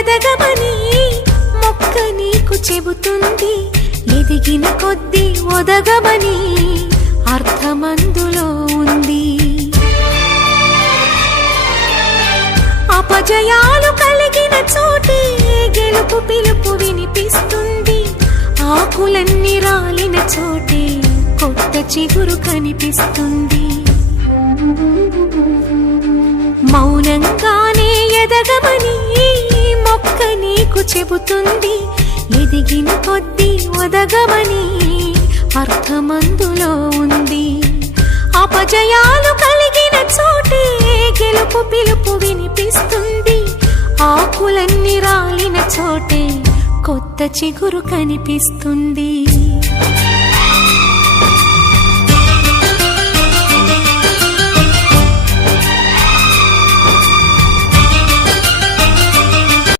ఎదగమని మొక్క నీకు చెబుతుంది. ఎదిగిన కొద్దీ ఒదగమని అర్థమందులో ఉంది. అపజయాలు కలిగిన చోటే గెలుపు పిలుపు వినిపిస్తుంది. ఆకులన్నీ రాలిన చోటే కొత్త చిగురు కనిపిస్తుంది. మౌనంగానే ఎదగమని మొక్క నీకు చెబుతుంది. ఎదిగిన కొద్దీ ఒదగమని అర్థమందులో ఉంది. అపజయాలు కలిగిన చోటే గెలుపు పిలుపు వినిపిస్తుంది. ఆకులన్నీ రాలిన చోటే కొత్త చిగురు కనిపిస్తుంది.